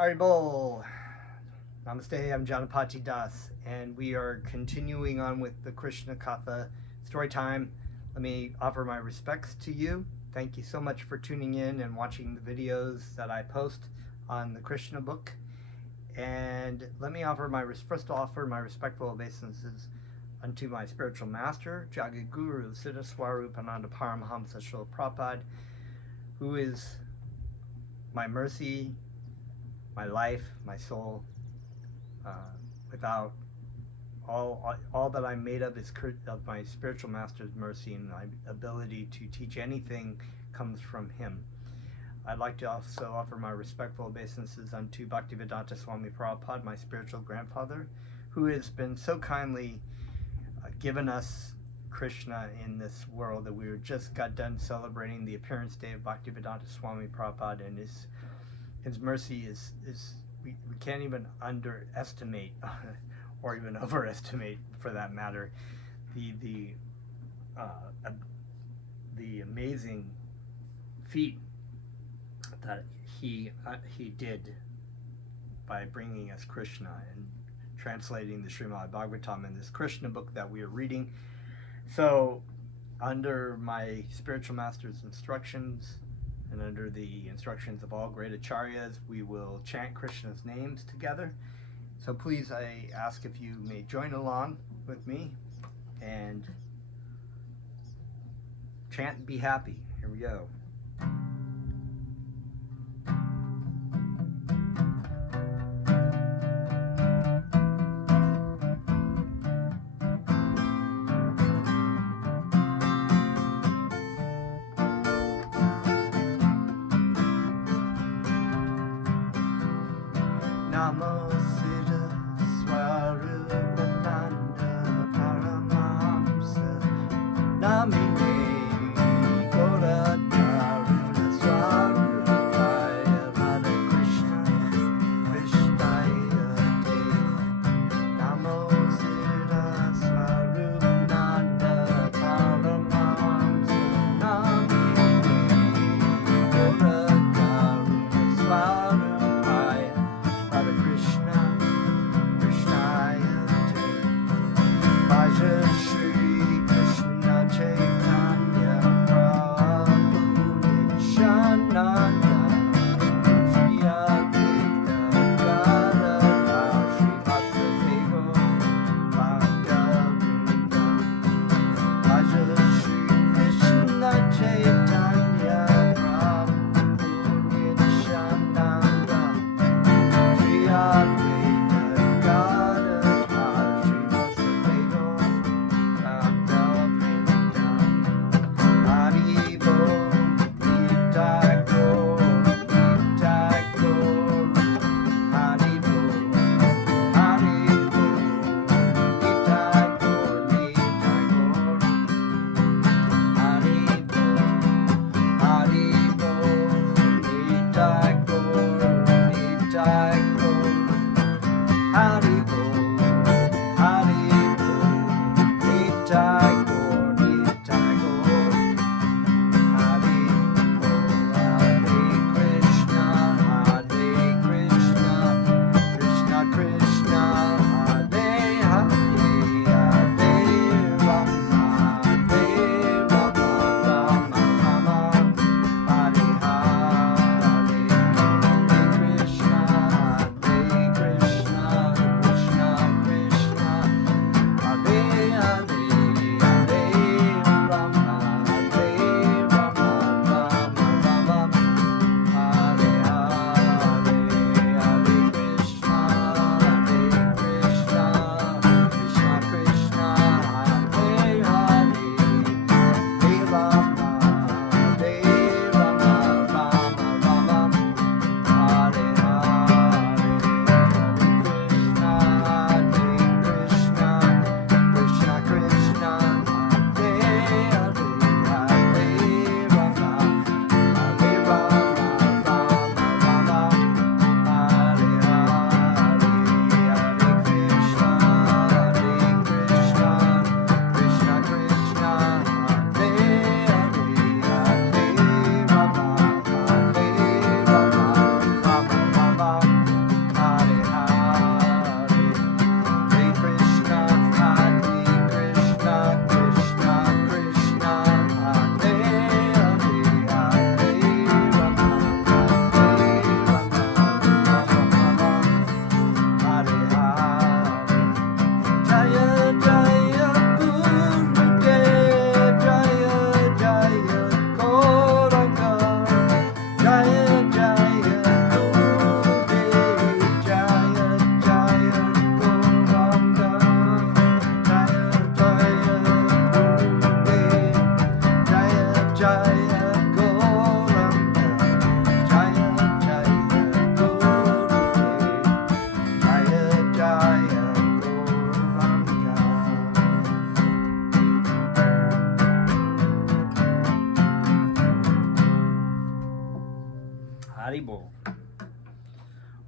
Haribol. Namaste, I'm Janapati Das, and we are continuing on with the Krishna Katha story time. Let me offer my respects to you. Thank you so much for tuning in and watching the videos that I post on the Krishna book. And let me offer my respectful obeisances unto my spiritual master, Jagaguru Siddha Swarupananda Paramahamsa Srila Prabhupada, who is my mercy, my life, my soul. Without all that I'm made of is of my spiritual master's mercy, and my ability to teach anything comes from him. I'd like to also offer my respectful obeisances unto Bhaktivedanta Swami Prabhupada, my spiritual grandfather, who has been so kindly given us Krishna in this world that we just got done celebrating the appearance day of Bhaktivedanta Swami Prabhupada, and his mercy is we can't even underestimate or even overestimate, for that matter, the amazing feat that he did by bringing us Krishna and translating the Srimad Bhagavatam in this Krishna book that we are reading. So, under my spiritual master's instructions and under the instructions of all great acharyas, we will chant Krishna's names together. So please, I ask if you may join along with me and chant and be happy. Here we go. Namo Siddha Swarupananda Paramahamsa Namine Gorakaruna Swarupaya Radha Krishna Krishnaya Te Namo Siddha Swarupananda Paramahamsa Namine Gorakaruna Swarupaya Radha Krishna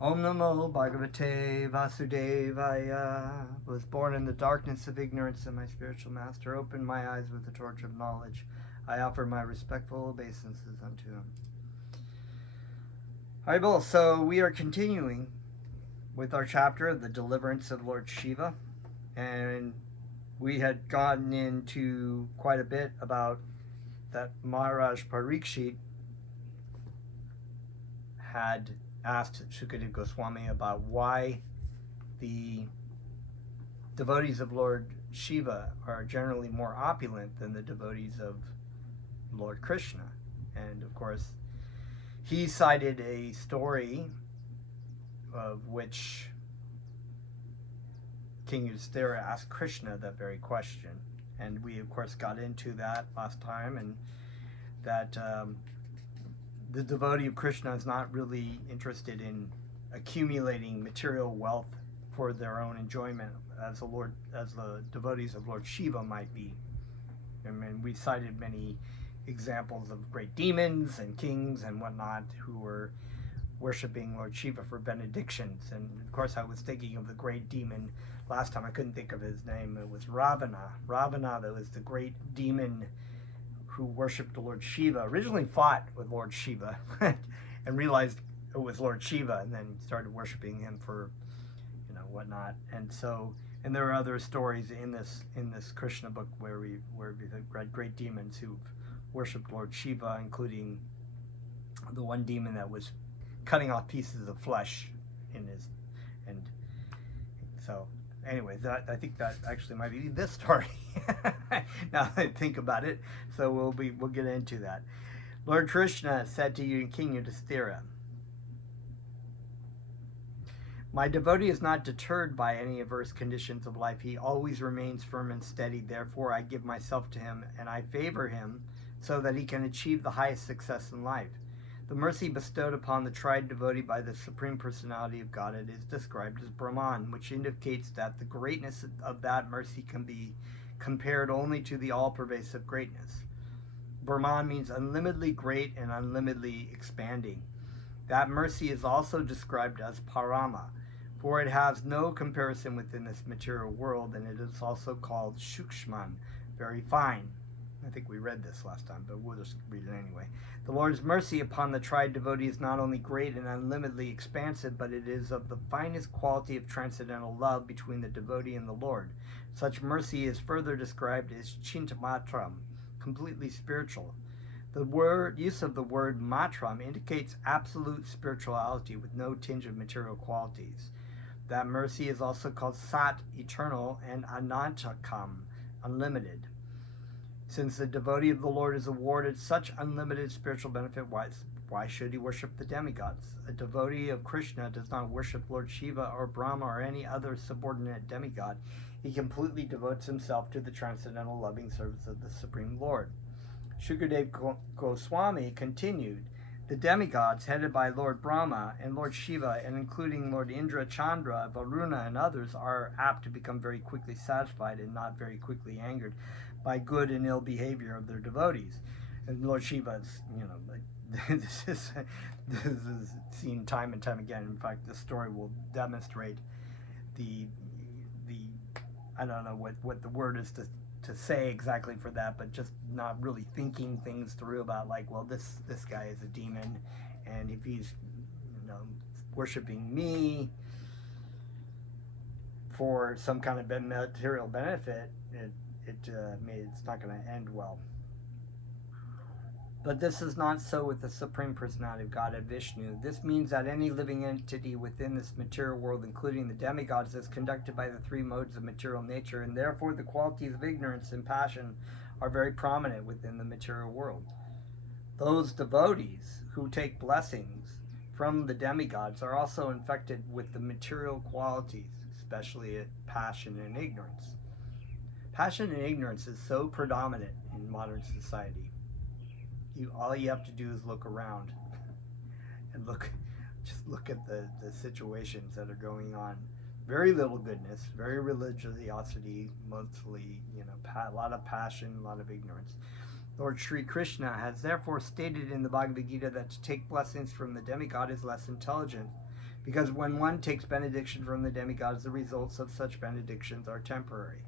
Om Namo Bhagavate Vasudevaya. Was born in the darkness of ignorance, and my spiritual master opened my eyes with the torch of knowledge. I offer my respectful obeisances unto him. Alright, so we are continuing with our chapter of the Deliverance of Lord Shiva, and we had gotten into quite a bit about that Maharaj Parikshit had asked Shukadeva Goswami about why the devotees of Lord Shiva are generally more opulent than the devotees of Lord Krishna. And of course, he cited a story of which King Yudhishthira asked Krishna that very question. And we, of course, got into that last time, and that the devotee of Krishna is not really interested in accumulating material wealth for their own enjoyment, as the devotees of Lord Shiva might be. I mean, we cited many examples of great demons and kings and whatnot who were worshiping Lord Shiva for benedictions. And of course, I was thinking of the great demon last time. I couldn't think of his name. It was Ravana. Ravana, that was the great demon who worshipped Lord Shiva, originally fought with Lord Shiva and realized it was Lord Shiva, and then started worshiping him for, whatnot. And so, and there are other stories in this Krishna book where we've read great demons who've worshipped Lord Shiva, including the one demon that was cutting off pieces of flesh in his, and so anyway, I think that actually might be this story. Now that I think about it, so we'll get into that. Lord Krishna said to you, King Yudhishthira, my devotee is not deterred by any adverse conditions of life. He always remains firm and steady. Therefore, I give myself to him, and I favor him so that he can achieve the highest success in life. The mercy bestowed upon the tried devotee by the Supreme Personality of Godhead is described as Brahman, which indicates that the greatness of that mercy can be compared only to the all-pervasive greatness. Brahman means unlimitedly great and unlimitedly expanding. That mercy is also described as Parama, for it has no comparison within this material world, and it is also called Shukshman, very fine. I think we read this last time, but we'll just read it anyway. The Lord's mercy upon the tried devotee is not only great and unlimitedly expansive, but it is of the finest quality of transcendental love between the devotee and the Lord. Such mercy is further described as Chintamatram, completely spiritual. The use of the word matram indicates absolute spirituality with no tinge of material qualities. That mercy is also called Sat, eternal, and Anantakam, unlimited. Since the devotee of the Lord is awarded such unlimited spiritual benefit, why should he worship the demigods? A devotee of Krishna does not worship Lord Shiva or Brahma or any other subordinate demigod. He completely devotes himself to the transcendental loving service of the Supreme Lord. Shukadeva Goswami continued, the demigods headed by Lord Brahma and Lord Shiva, and including Lord Indra, Chandra, Varuna, and others, are apt to become very quickly satisfied and not very quickly angered by good and ill behavior of their devotees. And Lord Shiva's, this is seen time and time again. In fact, this story will demonstrate the I don't know what the word is to say exactly for that, but just not really thinking things through about, like, well, this guy is a demon, and if he's worshiping me for some kind of material benefit, it's not going to end well. But this is not so with the Supreme Personality of Godhead, Vishnu. This means that any living entity within this material world, including the demigods, is conducted by the three modes of material nature, and therefore the qualities of ignorance and passion are very prominent within the material world. Those devotees who take blessings from the demigods are also infected with the material qualities, especially passion and ignorance. Passion and ignorance is so predominant in modern society. All you have to do is look around and look at the situations that are going on. Very little goodness, very religiosity, mostly, a lot of passion, a lot of ignorance. Lord Sri Krishna has therefore stated in the Bhagavad Gita that to take blessings from the demigod is less intelligent Because when one takes benediction from the demigods, the results of such benedictions are temporary.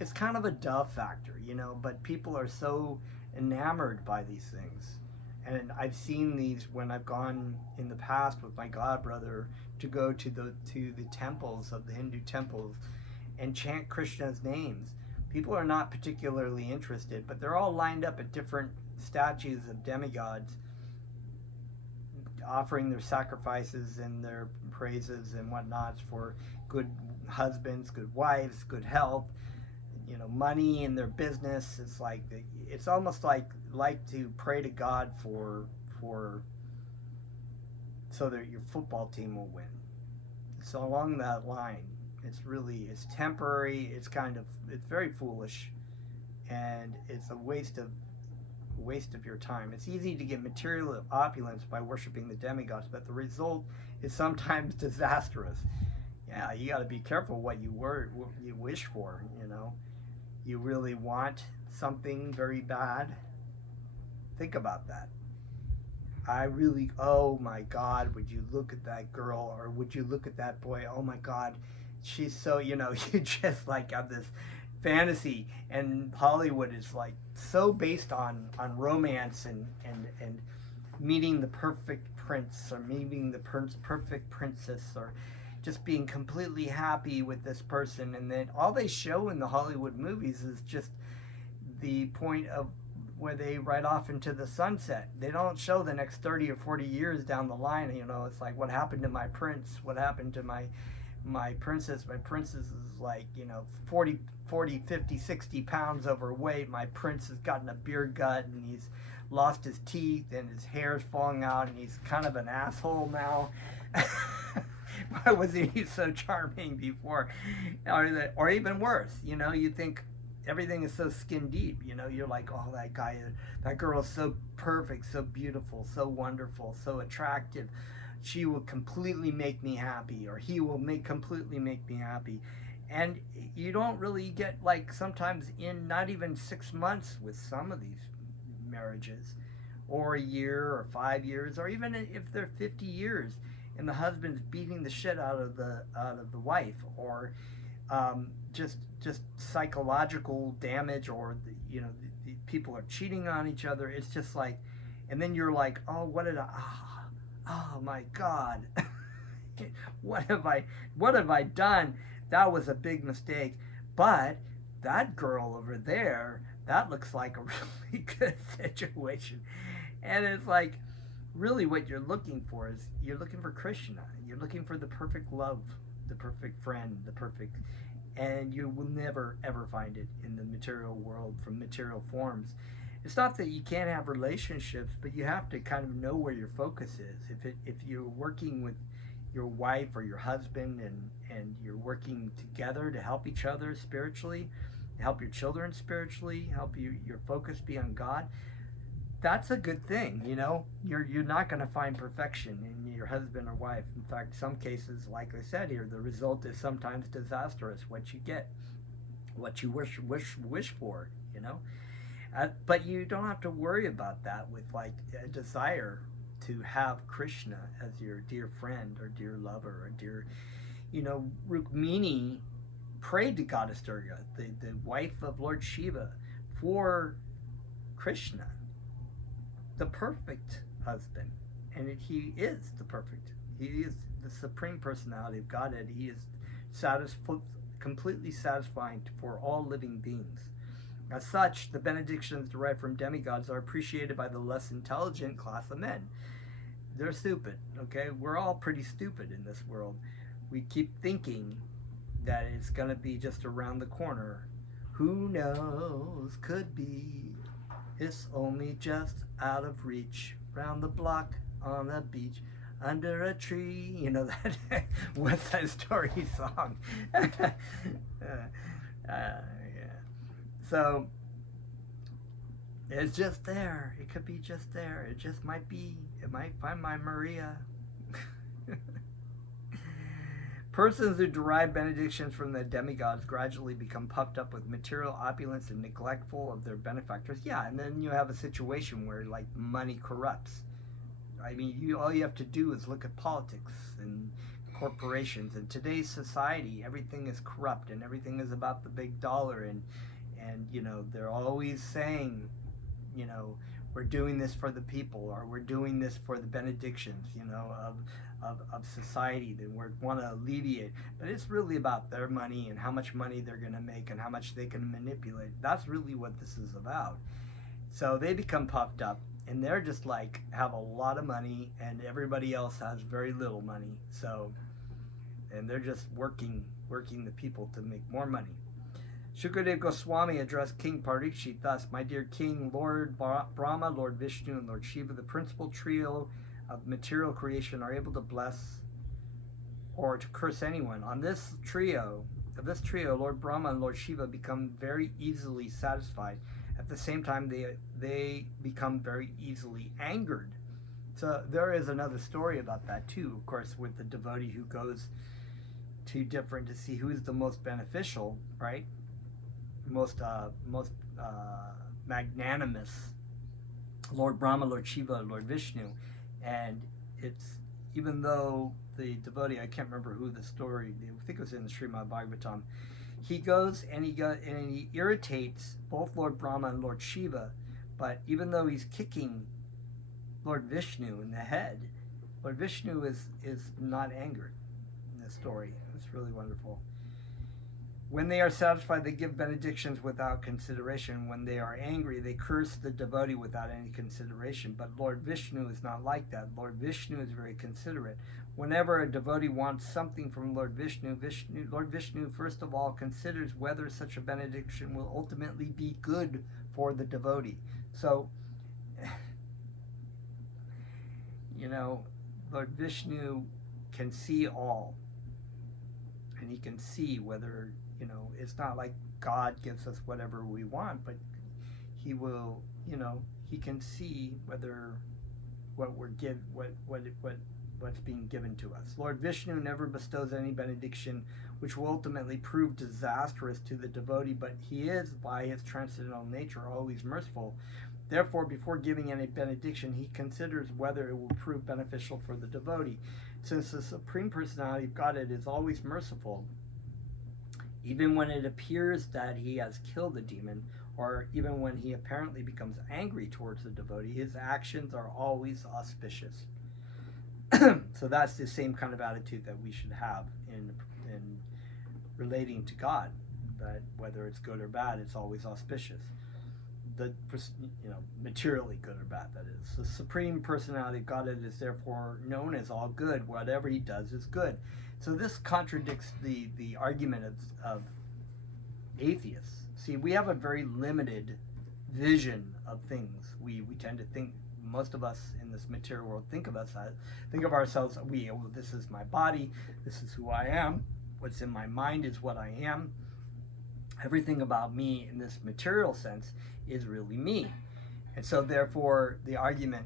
It's kind of a duh factor, but people are so enamored by these things. And I've seen these when I've gone in the past with my god brother to go to the temples of the Hindu temples and chant Krishna's names. People are not particularly interested, but they're all lined up at different statues of demigods, offering their sacrifices and their praises and whatnots for good husbands, good wives, good health, money in their business. It's almost like to pray to God for so that your football team will win. So along that line, it's temporary. It's very foolish, and it's a waste of your time. It's easy to get material opulence by worshiping the demigods, but the result is sometimes disastrous. Yeah, you got to be careful what you wish for. You really want something very bad. Think about that. Oh my God, would you look at that girl, or would you look at that boy? Oh my God, she's so, you just have this fantasy, and Hollywood is so based on romance and meeting the perfect prince, or meeting the perfect princess, or just being completely happy with this person. And then all they show in the Hollywood movies is just the point of where they ride off into the sunset. They don't show the next 30 or 40 years down the line. It's like, what happened to my prince? What happened to my princess? My princess is 40, 50, 60 pounds overweight. My prince has gotten a beer gut, and he's lost his teeth, and his hair's falling out, and he's kind of an asshole now. Why wasn't he so charming before? Or even worse, you think everything is so skin deep. You're like, oh, that girl is so perfect, so beautiful, so wonderful, so attractive. She will completely make me happy, or he will completely make me happy. And you don't really get, sometimes in not even 6 months with some of these marriages, or a year, or 5 years, or even if they're 50 years, and the husband's beating the shit out of the wife, or just psychological damage, or the people are cheating on each other. It's just and then you're like, oh, oh my God, what have I done? That was a big mistake. But that girl over there, that looks like a really good situation. And it's really what you're looking for is, you're looking for Krishna. You're looking for the perfect love, the perfect friend, and you will never ever find it in the material world, from material forms. It's not that you can't have relationships, but you have to kind of know where your focus is. If you're working with your wife or your husband, and you're working together to help each other spiritually, help your children spiritually, help your focus be on God, that's a good thing. You're not going to find perfection in your husband or wife. In fact, some cases, like I said here, the result is sometimes disastrous. What you get, what you wish for, but you don't have to worry about that with a desire to have Krishna as your dear friend, or dear lover, or dear, Rukmini prayed to Goddess Durga, the wife of Lord Shiva, for Krishna, the perfect husband. And he is the perfect. He is the supreme personality of Godhead. He is completely satisfying for all living beings. As such, the benedictions derived from demigods are appreciated by the less intelligent class of men. They're stupid, okay? We're all pretty stupid in this world. We keep thinking that it's going to be just around the corner. Who knows? Could be. It's only just out of reach, round the block, on the beach, under a tree. That West Side Story song. Yeah. So it's just there. It could be just there. It just might be. It might find my Maria. Persons who derive benedictions from the demigods gradually become puffed up with material opulence and neglectful of their benefactors. Yeah, and then you have a situation where money corrupts. I mean, all you have to do is look at politics and corporations. In today's society, everything is corrupt and everything is about the big dollar. And they're always saying, we're doing this for the people, or we're doing this for the benedictions, of society that we want to alleviate. But it's really about their money and how much money they're going to make and how much they can manipulate. That's really what this is about. So they become puffed up, and they're just like have a lot of money, and everybody else has very little money. So, and they're just working the people to make more money. Shukadev Goswami addressed King Parikshit thus: "My dear King, Lord Brahma, Lord Vishnu, and Lord Shiva, the principal trio of material creation, are able to bless or to curse anyone. On this trio, Lord Brahma and Lord Shiva become very easily satisfied. At the same time, they become very easily angered." So there is another story about that too, of course, with the devotee who goes to see who's the most beneficial, right? Most magnanimous, Lord Brahma, Lord Shiva, Lord Vishnu. And it's, even though the devotee, I can't remember who the story, I think it was in the Srimad Bhagavatam, he goes and he irritates both Lord Brahma and Lord Shiva, but even though he's kicking Lord Vishnu in the head, Lord Vishnu is not angered in this story. It's really wonderful. When they are satisfied, they give benedictions without consideration. When they are angry, they curse the devotee without any consideration. But Lord Vishnu is not like that. Lord Vishnu is very considerate. Whenever a devotee wants something from Lord Vishnu, Lord Vishnu first of all considers whether such a benediction will ultimately be good for the devotee. So, Lord Vishnu can see all. And he can see whether, it's not like God gives us whatever we want, but he will, he can see whether what's being given to us. Lord Vishnu never bestows any benediction which will ultimately prove disastrous to the devotee, but he is, by his transcendental nature, always merciful. Therefore, before giving any benediction, he considers whether it will prove beneficial for the devotee. Since the Supreme Personality of Godhead is always merciful, even when it appears that he has killed the demon, or even when he apparently becomes angry towards the devotee, his actions are always auspicious. So that's the same kind of attitude that we should have in relating to God, that whether it's good or bad, it's always auspicious. Materially good or bad, that is. The Supreme Personality of Godhead is therefore known as all good. Whatever he does is good. So this contradicts the argument of atheists. See, we have a very limited vision of things. We tend to think, most of us in this material world think of ourselves, this is my body, this is who I am, what's in my mind is what I am. Everything about me in this material sense is really me. And so therefore the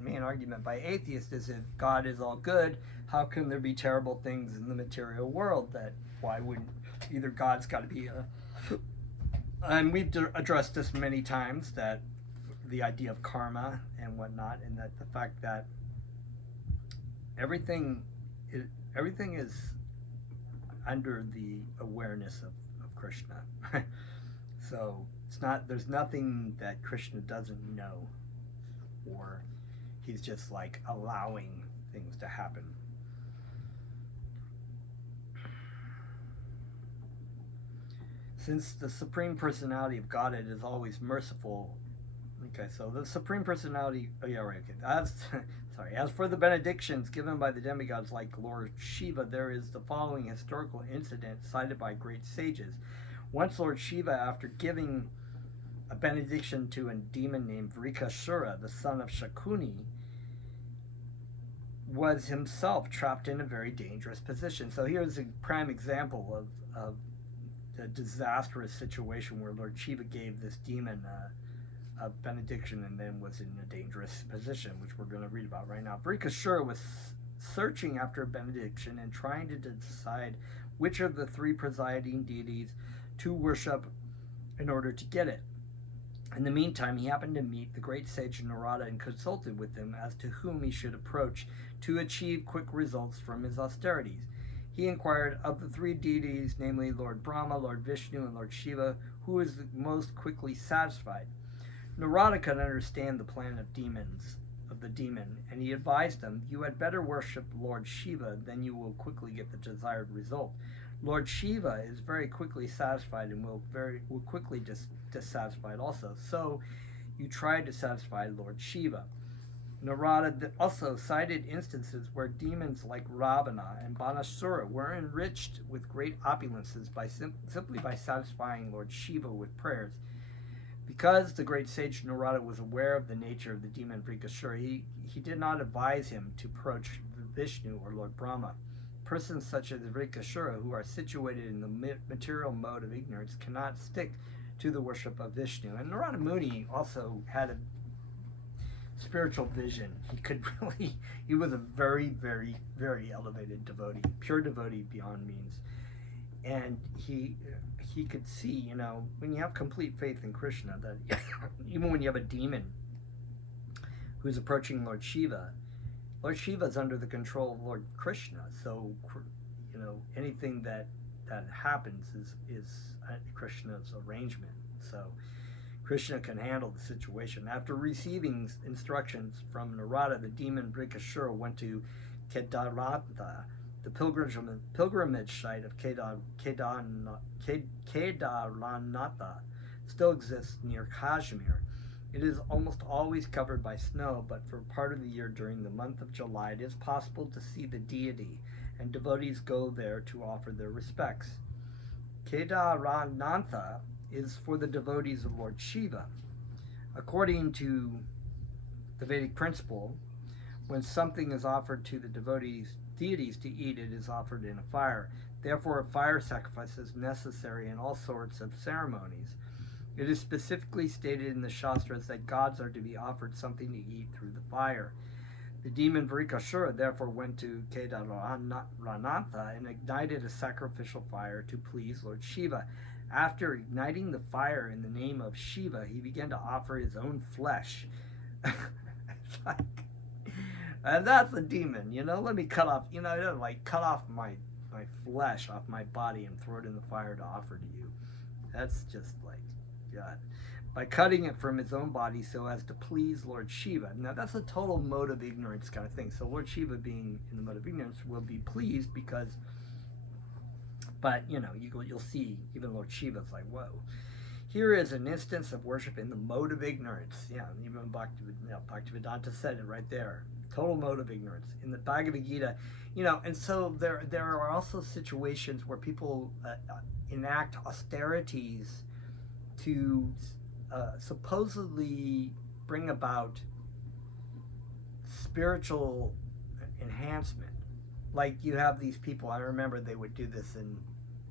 main argument by atheists is, if God is all good, how can there be terrible things in the material world? Why wouldn't either God's got to be and we've addressed this many times, that the idea of karma and whatnot, and that the fact that everything is under the awareness of Krishna. So there's nothing that Krishna doesn't know, or he's just like allowing things to happen. Since the Supreme Personality of Godhead is always merciful, okay, so the Supreme Personality, as for the benedictions given by the demigods like Lord Shiva, there is the following historical incident cited by great sages. Once Lord Shiva, after giving a benediction to a demon named Vrikashura, the son of Shakuni, was himself trapped in a very dangerous position. So here's a prime example of the disastrous situation where Lord Shiva gave this demon a benediction and then was in a dangerous position, which we're going to read about right now. Vrikashura was searching after a benediction and trying to decide which of the three presiding deities to worship in order to get it. In the meantime, he happened to meet the great sage Narada and consulted with him as to whom he should approach to achieve quick results from his austerities. He inquired of the three deities, namely Lord Brahma, Lord Vishnu, and Lord Shiva, who was the most quickly satisfied. Narada could understand the plan of the demon, and he advised him, "You had better worship Lord Shiva, then you will quickly get the desired result. Lord Shiva is very quickly satisfied and will quickly dissatisfied also. So you try to satisfy Lord Shiva." Narada also cited instances where demons like Ravana and Banasura were enriched with great opulences simply by satisfying Lord Shiva with prayers. Because the great sage Narada was aware of the nature of the demon Vrikasura, he did not advise him to approach Vishnu or Lord Brahma. Persons such as Vrikasura, who are situated in the material mode of ignorance, cannot stick to the worship of Vishnu. And Narada Muni also had a spiritual vision. He was a very, very, very elevated devotee, pure devotee beyond means. And he could see, when you have complete faith in Krishna, that even when you have a demon who's approaching Lord Shiva is under the control of Lord Krishna. So, anything that happens is Krishna's arrangement. So Krishna can handle the situation. After receiving instructions from Narada, the demon Vrikasura went to Kedarnath, the pilgrimage site of Kedarnath still exists near Kashmir. It is almost always covered by snow, but for part of the year during the month of July, it is possible to see the deity, and devotees go there to offer their respects. Kedarnath is for the devotees of Lord Shiva. According to the Vedic principle, when something is offered to the deities to eat, it is offered in a fire. Therefore, a fire sacrifice is necessary in all sorts of ceremonies. It is specifically stated in the Shastras that gods are to be offered something to eat through the fire. The demon Vrikasura therefore went to Kedarnath and ignited a sacrificial fire to please Lord Shiva. After igniting the fire in the name of Shiva, he began to offer his own flesh. And that's a demon, let me cut off, cut off my flesh off my body and throw it in the fire to offer to you. That's just like God. By cutting it from his own body so as to please Lord Shiva. Now that's a total mode of ignorance kind of thing. So Lord Shiva, being in the mode of ignorance, will be pleased because, but you'll see even Lord Shiva's like, whoa. Here is an instance of worship in the mode of ignorance. Yeah, even Bhaktivedanta said it right there. Total mode of ignorance. In the Bhagavad Gita, and so there are also situations where people enact austerities to supposedly bring about spiritual enhancement. Like you have these people, I remember they would do this in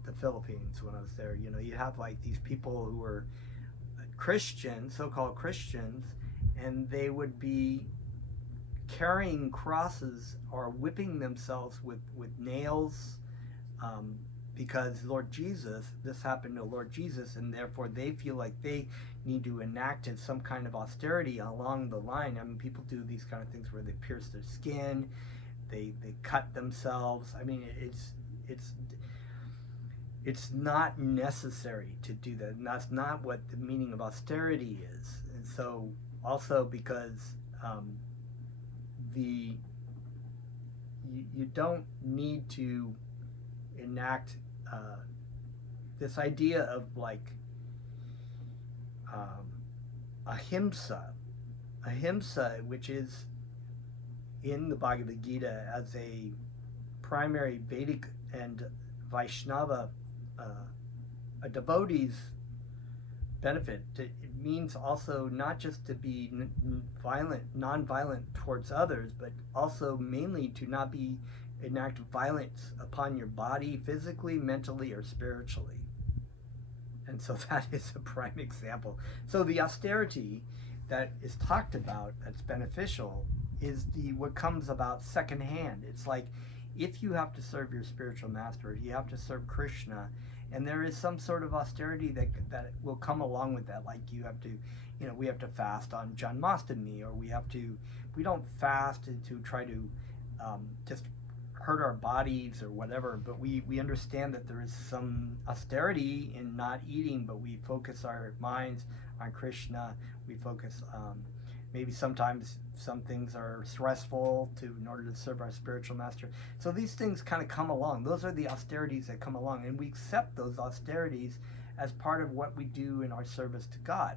the Philippines when I was there. You have like these people who were Christians, so-called Christians, and they would be carrying crosses or whipping themselves with nails because this happened to Lord Jesus, and therefore they feel like they need to enact some kind of austerity along the line. I mean, people do these kind of things where they pierce their skin, they cut themselves. I mean, it's not necessary to do that, and that's not what the meaning of austerity is. And so also because you don't need to enact this idea of like ahimsa, which is in the Bhagavad Gita as a primary Vedic and Vaishnava a devotee's benefit. It means also not just to be non-violent towards others, but also mainly to not enact violence upon your body, physically, mentally, or spiritually. And so that is a prime example. So the austerity that is talked about that's beneficial is what comes about secondhand. It's like if you have to serve your spiritual master, you have to serve Krishna, And there is some sort of austerity that will come along with that. Like you have to, we have to fast on Janmashtami, or we don't fast to try to just hurt our bodies or whatever, but we understand that there is some austerity in not eating, but we focus our minds on Krishna. We focus, maybe sometimes some things are stressful in order to serve our spiritual master. So these things kind of come along. Those are the austerities that come along, and we accept those austerities as part of what we do in our service to God.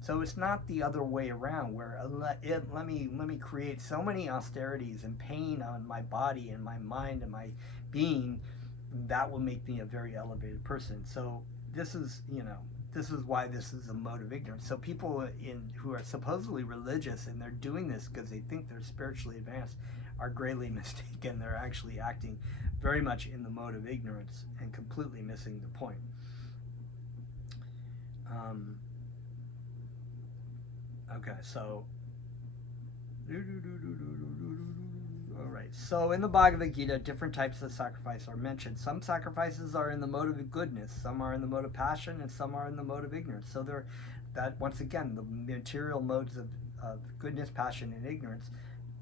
So it's not the other way around, where let me create so many austerities and pain on my body and my mind and my being that will make me a very elevated person. So this is why this is a mode of ignorance. So people who are supposedly religious and they're doing this because they think they're spiritually advanced are greatly mistaken. They're actually acting very much in the mode of ignorance and completely missing the point. Okay, so all right. So in the Bhagavad Gita, different types of sacrifice are mentioned. Some sacrifices are in the mode of goodness, some are in the mode of passion, and some are in the mode of ignorance. So that once again, the material modes of goodness, passion, and ignorance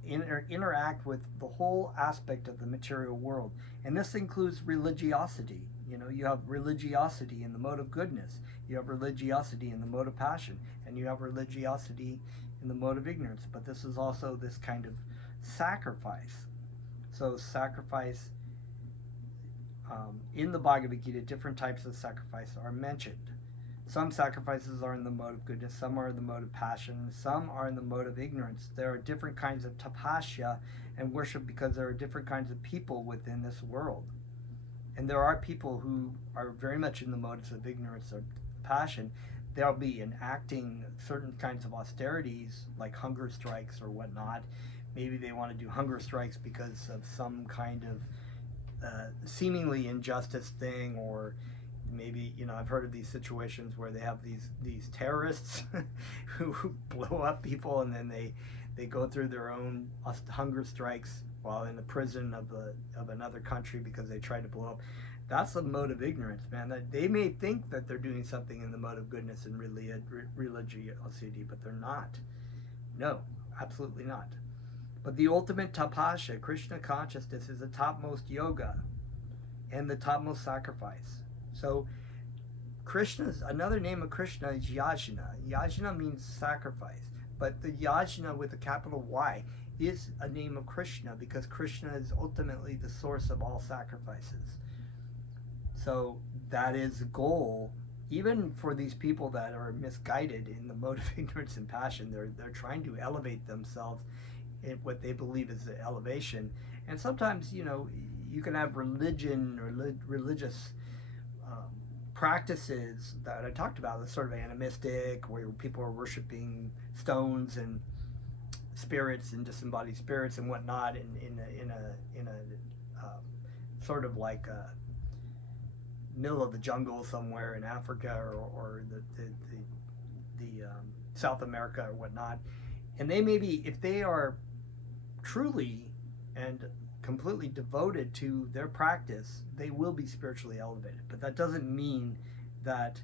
interact with the whole aspect of the material world, and this includes religiosity. You have religiosity in the mode of goodness, you have religiosity in the mode of passion, and you have religiosity in the mode of ignorance. But this is also this kind of sacrifice. So sacrifice, in the Bhagavad Gita, different types of sacrifice are mentioned. Some sacrifices are in the mode of goodness, some are in the mode of passion, some are in the mode of ignorance. There are different kinds of tapasya and worship because there are different kinds of people within this world. And there are people who are very much in the modes of ignorance or passion. They'll be enacting certain kinds of austerities like hunger strikes or whatnot. Maybe they want to do hunger strikes because of some kind of seemingly injustice thing, or maybe, I've heard of these situations where they have these terrorists who blow up people, and then they go through their own hunger strikes while in the prison of another country because they tried to blow up. That's a mode of ignorance, man. That they may think that they're doing something in the mode of goodness and religiosity, but they're not. No, absolutely not. But the ultimate tapasya, Krishna consciousness, is the topmost yoga and the topmost sacrifice. So another name of Krishna is yajna. Yajna means sacrifice, but the yajna with a capital Y is a name of Krishna because Krishna is ultimately the source of all sacrifices. So that is the goal, even for these people that are misguided in the mode of ignorance and passion. They're trying to elevate themselves in what they believe is the elevation. And sometimes, you can have religion or religious practices that I talked about, the sort of animistic, where people are worshiping stones and spirits and disembodied spirits and whatnot, in a sort of like a middle of the jungle somewhere in Africa or the South America or whatnot. And they may be, if they are truly and completely devoted to their practice, they will be spiritually elevated. But that doesn't mean that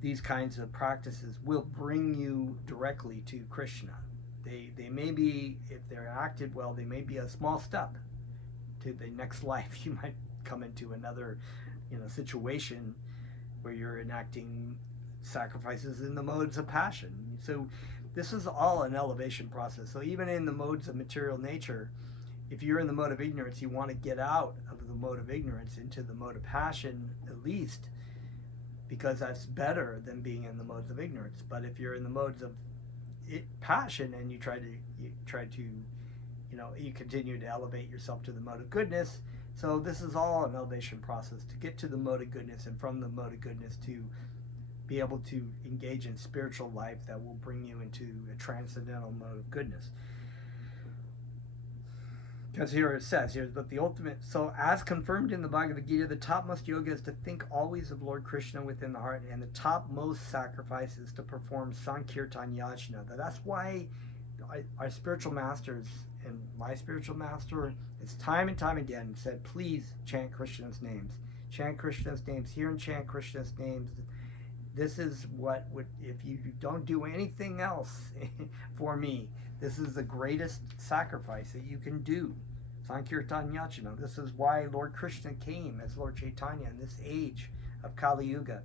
these kinds of practices will bring you directly to Krishna. They may be, if they're acted well, they may be a small step to the next life. You might come into another situation where you're enacting sacrifices in the modes of passion. So this is all an elevation process. So even in the modes of material nature, if you're in the mode of ignorance, you want to get out of the mode of ignorance into the mode of passion, at least, because that's better than being in the modes of ignorance. But if you're in the modes of passion and you continue to elevate yourself to the mode of goodness. So this is all an elevation process to get to the mode of goodness, and from the mode of goodness to be able to engage in spiritual life that will bring you into a transcendental mode of goodness. Because here it says, but the ultimate, so as confirmed in the Bhagavad Gita, the topmost yoga is to think always of Lord Krishna within the heart, and the topmost sacrifice is to perform Sankirtan Yajna. That's why our spiritual masters, and my spiritual master, it's time and time again said, please chant Krishna's names. chant Krishna's names, hear and chant Krishna's names. This is what would, if you don't do anything else for me, this is the greatest sacrifice that you can do. Sankirtan Yachana. This is why Lord Krishna came as Lord Chaitanya in this age of Kali Yuga,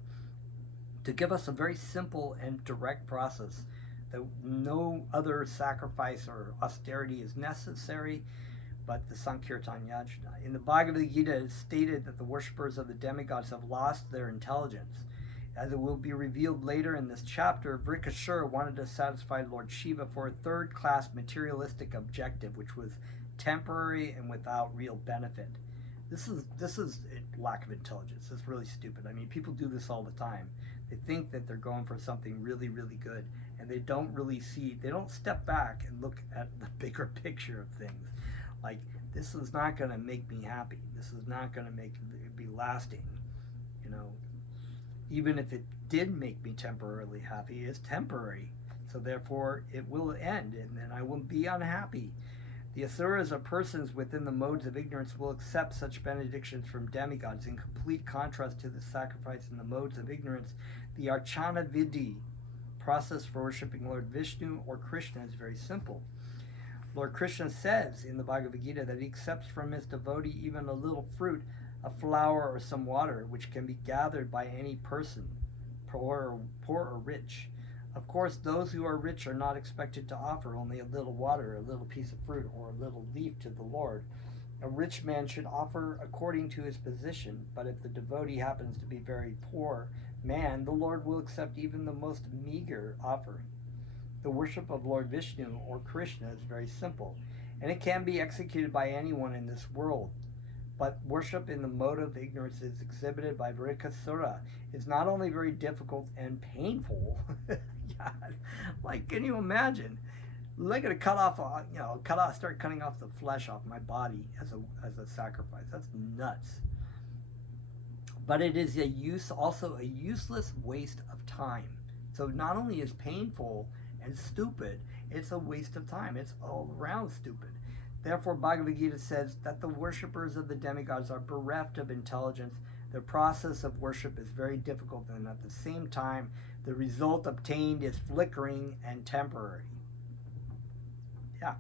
to give us a very simple and direct process that no other sacrifice or austerity is necessary but the Sankirtan Yajna. In the Bhagavad Gita, it is stated that the worshippers of the demigods have lost their intelligence. As it will be revealed later in this chapter, Vrikasura wanted to satisfy Lord Shiva for a third-class materialistic objective, which was temporary and without real benefit. This is a lack of intelligence. It's really stupid. I mean, people do this all the time. They think that they're going for something really, really good, and they don't really see, they don't step back and look at the bigger picture of things. Like, this is not going to make me happy. This is not going to make it be lasting. You know, even if it did make me temporarily happy, it's temporary. So therefore, it will end, and then I will be unhappy. The asuras or persons within the modes of ignorance will accept such benedictions from demigods. In complete contrast to the sacrifice in the modes of ignorance, the Archana Vidhi process for worshipping Lord Vishnu or Krishna is very simple. Lord Krishna says in the Bhagavad Gita that he accepts from his devotee even a little fruit, a flower, or some water, which can be gathered by any person, poor or rich. Of course, those who are rich are not expected to offer only a little water, a little piece of fruit, or a little leaf to the Lord. A rich man should offer according to his position, but if the devotee happens to be very poor man, the Lord will accept even the most meager offering. The worship of Lord Vishnu or Krishna is very simple, and it can be executed by anyone in this world. But worship in the mode of ignorance is exhibited by Vrikasura. It's not only very difficult and painful. God, like, can you imagine? They're gonna start cutting off the flesh off my body as a sacrifice. That's nuts. But it is also a useless waste of time. So not only is painful and stupid, it's a waste of time. It's all around stupid. Therefore, Bhagavad Gita says that the worshippers of the demigods are bereft of intelligence. Their process of worship is very difficult, and at the same time, the result obtained is flickering and temporary. Yeah.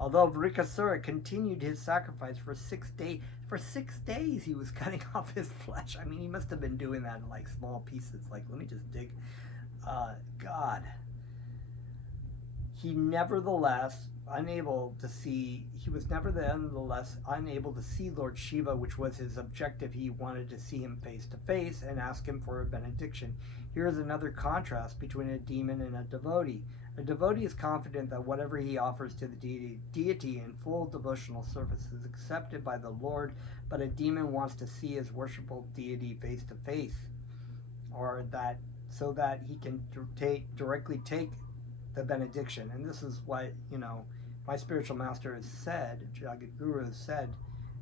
Although Vrikasura continued his sacrifice for 6 days, he was cutting off his flesh. I mean, he must have been doing that in like small pieces. Like, let me just dig. God. He was nevertheless unable to see Lord Shiva, which was his objective. He wanted to see him face to face and ask him for a benediction. Here is another contrast between a demon and a devotee. A devotee is confident that whatever he offers to the deity in full devotional service is accepted by the Lord, but a demon wants to see his worshipful deity face to face, so that he can directly take the benediction. And this is what, my spiritual master has said, Jagat Guru has said,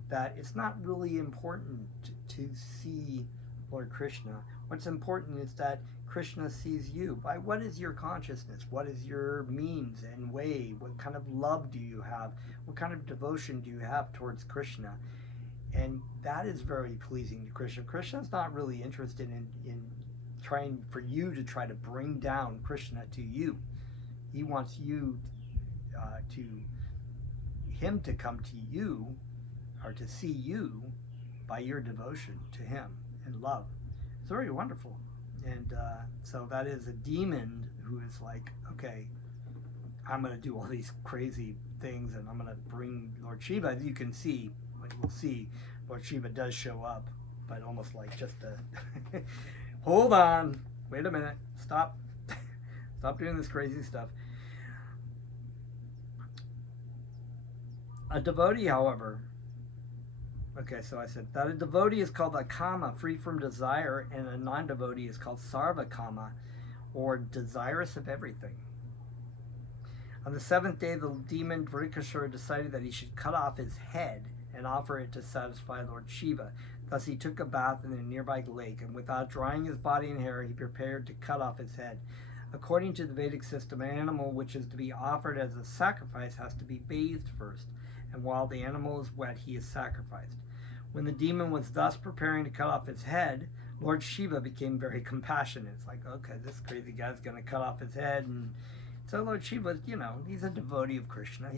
that it's not really important to see Lord Krishna. What's important is that Krishna sees you. By what is your consciousness? What is your means and way? What kind of love do you have? What kind of devotion do you have towards Krishna? And that is very pleasing to Krishna. Krishna's not really interested in trying for you to try to bring down Krishna to you. He wants you him to come to you, or to see you by your devotion to him and love. It's very wonderful. And so that is a demon who is like, okay, I'm going to do all these crazy things, and I'm going to bring Lord Shiva. As you can see, we'll see, Lord Shiva does show up, but almost like just a hold on, wait a minute, stop doing this crazy stuff. A devotee, however, okay, so I said that a devotee is called a kama, free from desire, and a non-devotee is called sarva kama, or desirous of everything. On the 7th day, the demon Vrikasura decided that he should cut off his head and offer it to satisfy Lord Shiva. Thus he took a bath in a nearby lake, and without drying his body and hair, he prepared to cut off his head. According to the Vedic system, an animal which is to be offered as a sacrifice has to be bathed first, and while the animal is wet, he is sacrificed. When the demon was thus preparing to cut off his head, Lord Shiva became very compassionate. It's like, okay, this crazy guy's going to cut off his head. And so Lord Shiva, he's a devotee of Krishna.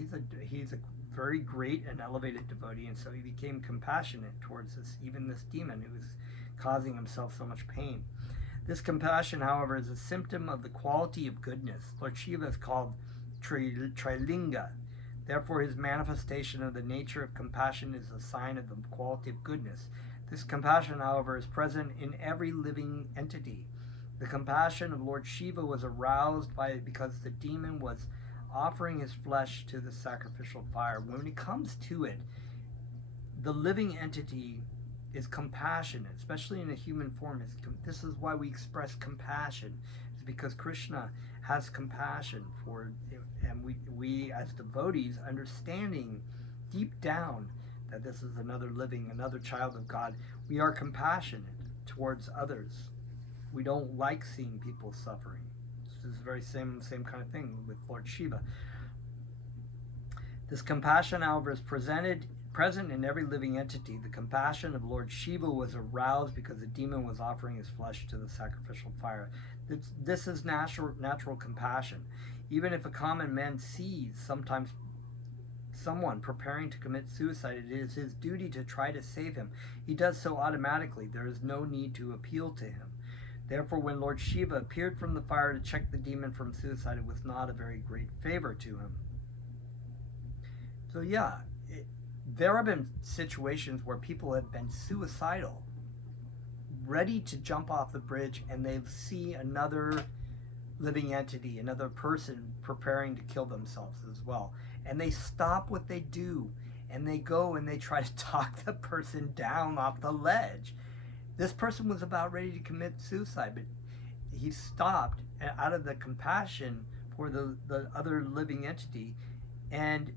He's a very great and elevated devotee. And so he became compassionate towards even this demon who was causing himself so much pain. This compassion, however, is a symptom of the quality of goodness. Lord Shiva is called Trilinga. Therefore, his manifestation of the nature of compassion is a sign of the quality of goodness. This compassion, however, is present in every living entity. The compassion of Lord Shiva was aroused because the demon was offering his flesh to the sacrificial fire. When it comes to it, the living entity is compassionate, especially in a human form. This is why we express compassion. It's because Krishna has compassion for, and we as devotees, understanding deep down that this is another child of God, we are compassionate towards others. We don't like seeing people suffering. This is the very same kind of thing with Lord Shiva. This compassion, however, is present in every living entity. The compassion of Lord Shiva was aroused because the demon was offering his flesh to the sacrificial fire. This is natural compassion. Even if a common man sees sometimes someone preparing to commit suicide, it is his duty to try to save him. He does so automatically. There is no need to appeal to him. Therefore, when Lord Shiva appeared from the fire to check the demon from suicide, it was not a very great favor to him. So yeah, there have been situations where people have been suicidal, ready to jump off the bridge, and they see another living entity, another person preparing to kill themselves as well. And they stop what they do, and they go and they try to talk the person down off the ledge. This person was about ready to commit suicide, but he stopped out of the compassion for the other living entity, and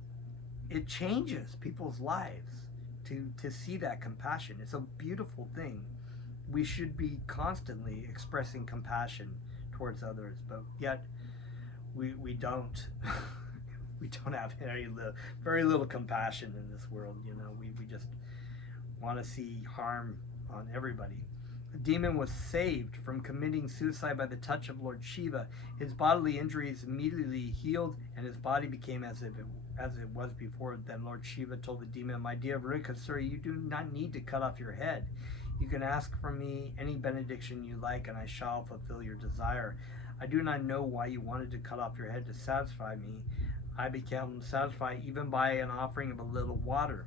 it changes people's lives to see that compassion. It's a beautiful thing. We should be constantly expressing compassion towards others, but yet we don't. We don't have very little compassion in this world. We just want to see harm on everybody. The demon was saved from committing suicide by the touch of Lord Shiva. His bodily injuries immediately healed, and his body became as it was before. Then Lord Shiva told the demon, "My dear Vrikasura, you do not need to cut off your head. You can ask from me any benediction you like, and I shall fulfill your desire. I do not know why you wanted to cut off your head to satisfy me. I became satisfied even by an offering of a little water."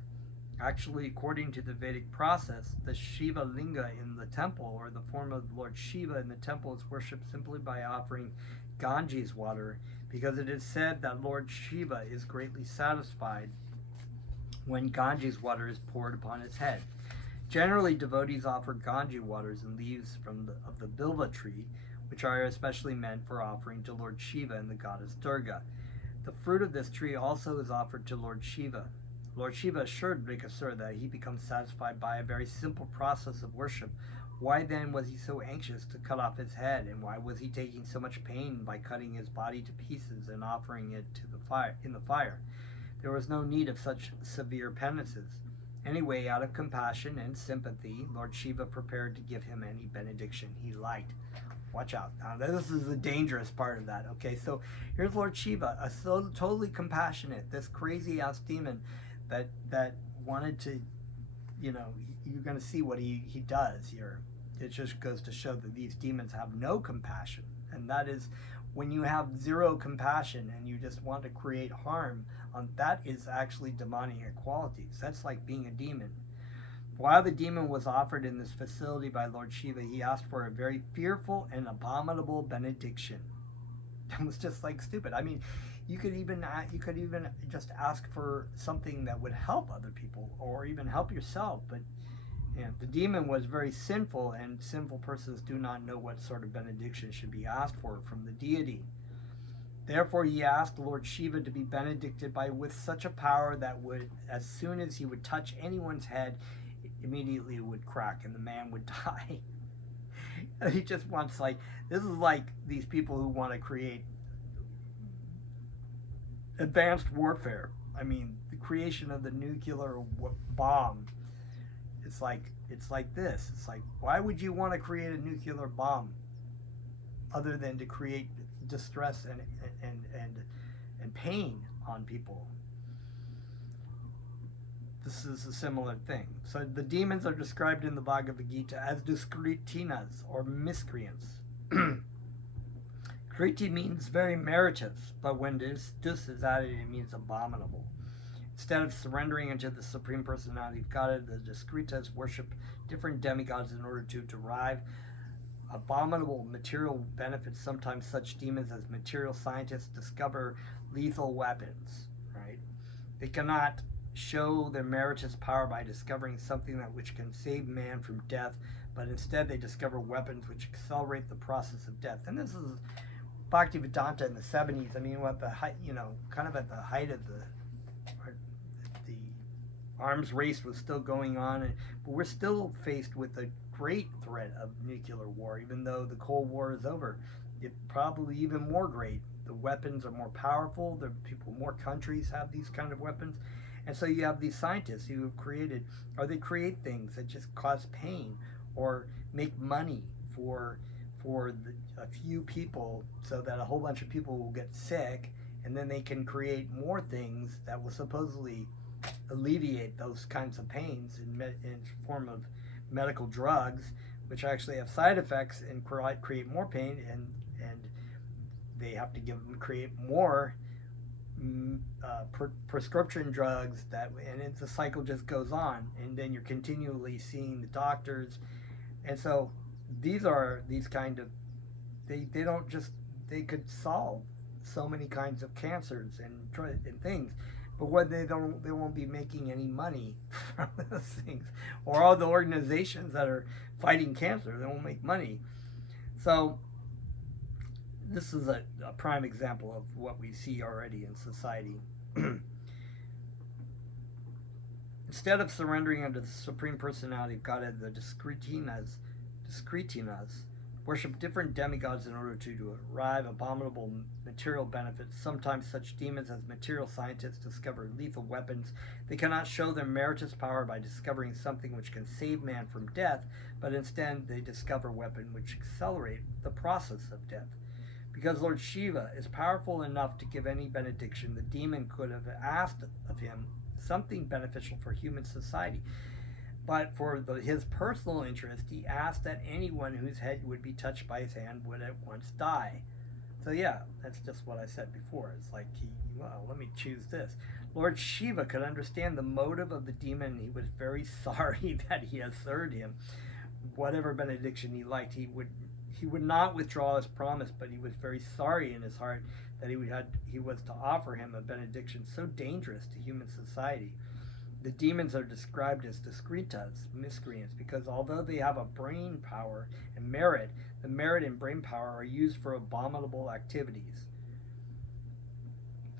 Actually, according to the Vedic process, the Shiva Linga in the temple, or the form of Lord Shiva in the temple, is worshipped simply by offering Ganges water, because it is said that Lord Shiva is greatly satisfied when Ganges water is poured upon his head. Generally, devotees offer Ganges waters and leaves of the Bilva tree, which are especially meant for offering to Lord Shiva and the goddess Durga. The fruit of this tree also is offered to Lord Shiva. Lord Shiva assured Vrikasura that he becomes satisfied by a very simple process of worship. Why then was he so anxious to cut off his head, and why was he taking so much pain by cutting his body to pieces and offering it to the fire? There was no need of such severe penances. Anyway, out of compassion and sympathy, Lord Shiva prepared to give him any benediction he liked. Watch out. Now, this is the dangerous part of that. Okay, so here's Lord Shiva, totally compassionate, this crazy-ass demon that wanted to, you're going to see what he does here. It just goes to show that these demons have no compassion. And that is, when you have zero compassion and you just want to create harm, that is actually demonic qualities. That's like being a demon. While the demon was offered in this facility by Lord Shiva, he asked for a very fearful and abominable benediction. It was just like stupid. I mean, you could even just ask for something that would help other people or even help yourself. But the demon was very sinful, and sinful persons do not know what sort of benediction should be asked for from the deity. Therefore, he asked Lord Shiva to be benedicted with such a power that would, as soon as he would touch anyone's head, immediately it would crack and the man would die. He just wants, this is like these people who want to create advanced warfare. I mean, the creation of the nuclear bomb. it's like this. It's like, why would you want to create a nuclear bomb other than to create distress and pain on people? This is a similar thing. So the demons are described in the Bhagavad Gita as diskritinas, or miscreants. Kriti means very meritorious, but when this is added, it means abominable. Instead of surrendering unto the Supreme Personality of Godhead, the Diskritas worship different demigods in order to derive abominable material benefits. Sometimes such demons as material scientists discover lethal weapons, right? They cannot show their meritorious power by discovering something that which can save man from death, but instead they discover weapons which accelerate the process of death. And this is Bhaktivedanta in the 70s. I mean, what the height, kind of at the height of the arms race was still going on, but we're still faced with a great threat of nuclear war, even though the Cold War is over. It's probably even more great. The weapons are more powerful. More countries have these kind of weapons. And so you have these scientists who have created, or they create things that just cause pain or make money for a few people, so that a whole bunch of people will get sick, and then they can create more things that will supposedly alleviate those kinds of pains in form of medical drugs, which actually have side effects and create more pain, and they have to create more prescription drugs, and the cycle just goes on, and then you're continually seeing the doctors. And so these kind of, they could solve so many kinds of cancers and things, but what they won't be making any money from those things, or all the organizations that are fighting cancer, they won't make money. So this is a prime example of what we see already in society. Instead of surrendering unto the Supreme Personality of Godhead, the diskritinas worship different demigods in order to derive abominable material benefits. Sometimes such demons as material scientists discover lethal weapons. They cannot show their meritorious power by discovering something which can save man from death, but instead they discover weapons which accelerate the process of death. Because Lord Shiva is powerful enough to give any benediction, the demon could have asked of him something beneficial for human society. But for his personal interest, he asked that anyone whose head would be touched by his hand would at once die. So yeah, that's just what I said before. It's like, let me choose this. Lord Shiva could understand the motive of the demon, and he was very sorry that he had served him. Whatever benediction he liked, he would not withdraw his promise, but he was very sorry in his heart that he was to offer him a benediction so dangerous to human society. The demons are described as diskritas, miscreants, because although they have a brain power and merit, the merit and brain power are used for abominable activities.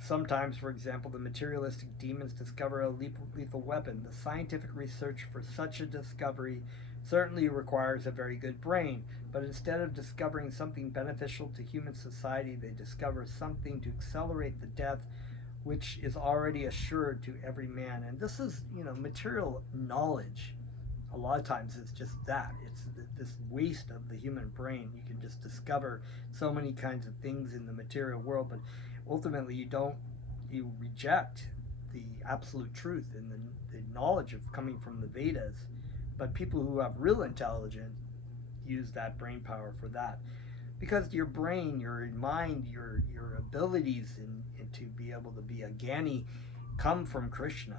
Sometimes, for example, the materialistic demons discover a lethal weapon. The scientific research for such a discovery certainly requires a very good brain, but instead of discovering something beneficial to human society, they discover something to accelerate the death which is already assured to every man. And this is, material knowledge. A lot of times it's just that. It's this waste of the human brain. You can just discover so many kinds of things in the material world, but ultimately you reject the absolute truth and the knowledge of coming from the Vedas. But people who have real intelligence use that brain power for that. Because your brain, your mind, your abilities and to be able to be a Gyani come from Krishna.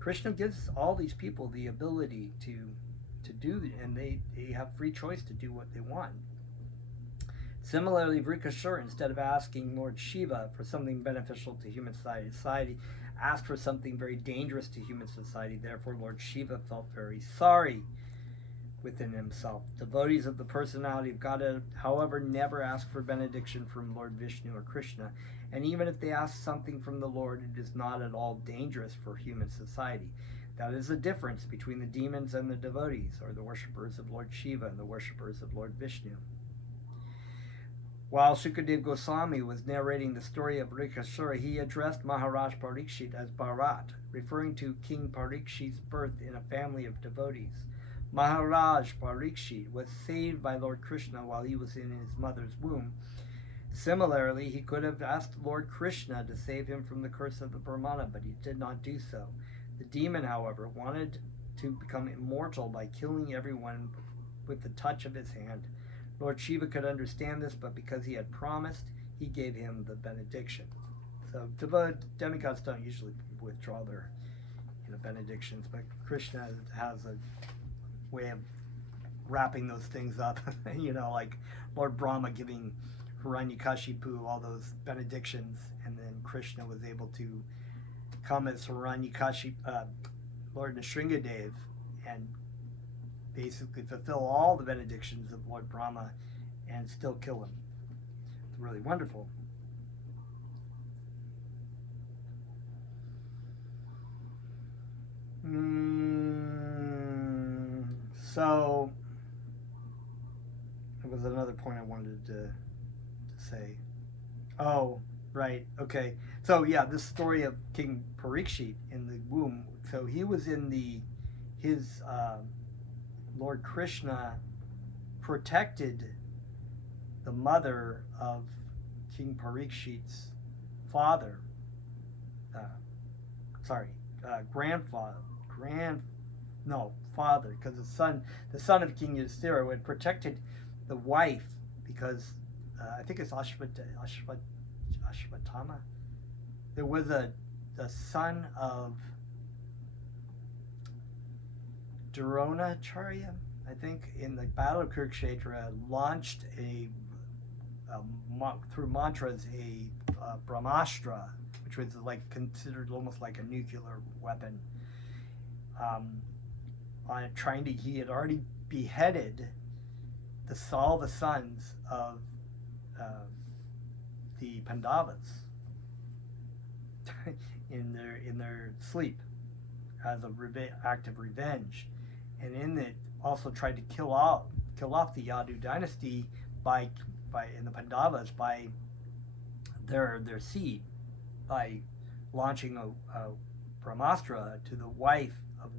Krishna gives all these people the ability to do, and they have free choice to do what they want. Similarly, Vrikashura, instead of asking Lord Shiva for something beneficial to human society, asked for something very dangerous to human society. Therefore, Lord Shiva felt very sorry within himself. Devotees of the personality of God, however, never ask for benediction from Lord Vishnu or Krishna, and even if they ask something from the Lord, it is not at all dangerous for human society. That is the difference between the demons and the devotees, or the worshippers of Lord Shiva and the worshippers of Lord Vishnu. While Shukadev Goswami was narrating the story of Rikasura, he addressed Maharaj Parikshit as Bharat, referring to King Parikshit's birth in a family of devotees. Maharaj Parikshit was saved by Lord Krishna while he was in his mother's womb. Similarly, he could have asked Lord Krishna to save him from the curse of the Brahmana, but he did not do so. The demon, however, wanted to become immortal by killing everyone with the touch of his hand. Lord Shiva could understand this, but because he had promised, he gave him the benediction. So demigods don't usually withdraw their benedictions, but Krishna has a way of wrapping those things up. Like Lord Brahma giving Hiranyakashipu all those benedictions, and then Krishna was able to come as Lord Nrsingadev and basically fulfill all the benedictions of Lord Brahma and still kill him. It's really wonderful. So there was another point I wanted to say. Oh, right. Okay. So yeah, this story of King Parikshit in the womb. So he was in his Lord Krishna protected the mother of King Parikshit's father. Father, because the son of King Yudhishthira had protected the wife because I think it's Ashwatthama. There was the son of Dronacharya, I think, in the Battle of Kurukshetra, launched through mantras a Brahmastra, which was considered almost like a nuclear weapon. He had already beheaded all the sons of the Pandavas in their sleep as an act of revenge, and in it also tried to kill off the Yadu dynasty by in the Pandavas by their seed, by launching a Brahmastra to the wife of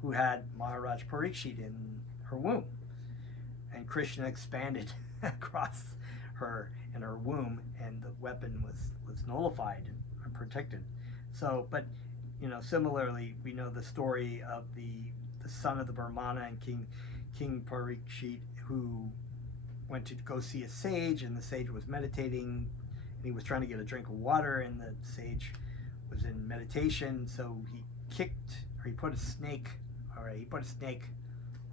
who had Maharaj Parikshit in her womb, and Krishna expanded across her in her womb, and the weapon was nullified and protected. So, but similarly, we know the story of the son of the Brahmana and King Parikshit, who went to go see a sage, and the sage was meditating, and he was trying to get a drink of water, and the sage was in meditation, so he put a snake